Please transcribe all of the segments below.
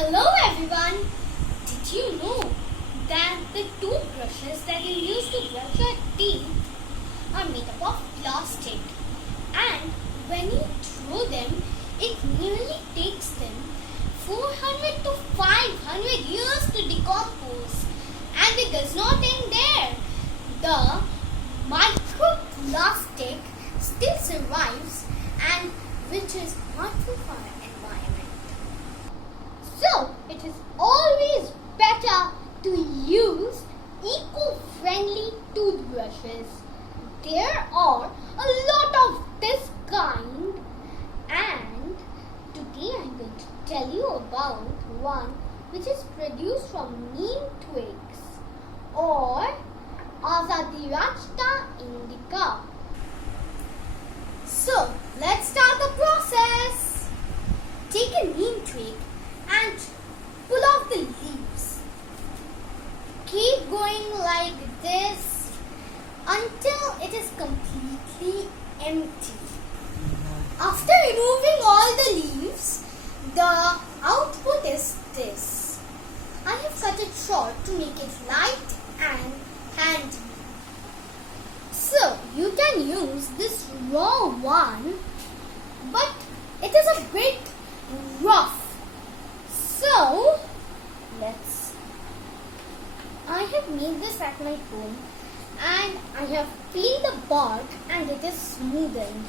Hello everyone! Did you know that the toothbrushes that you use to brush your teeth are made up of plastic, and when you throw them, it nearly takes them 400 to 500 years to decompose, and it does not end there. The microplastic still survives, and which is harmful for our environment. So, it is always better to use eco-friendly toothbrushes. There are a lot of this kind, and today I am going to tell you about one which is produced from neem twigs or Azadirachta indica. So, let's start the process. Take a neem twig and pull off the leaves. Keep going like this until it is completely empty. After removing all the leaves, the output is this. I have cut it short to make it light and handy. So, you can use this raw one, but it is a bit rough. So, I have made this at my home and I have peeled the bark and it is smoothened.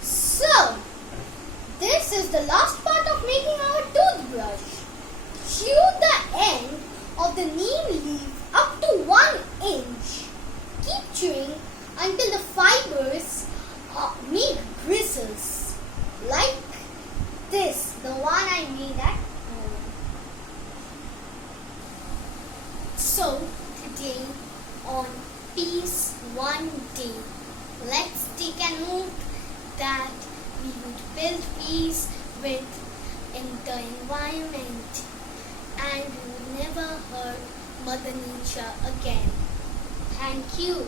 So, this is the last part of making our toothbrush. Chew the end of the neem leaf up to 1 inch. Keep chewing until the fibers make bristles. Like this, the one I made at home. So, today on Peace One Day, let's take an oath that we would build peace in the environment and we would never hurt Mother Nature again. Thank you.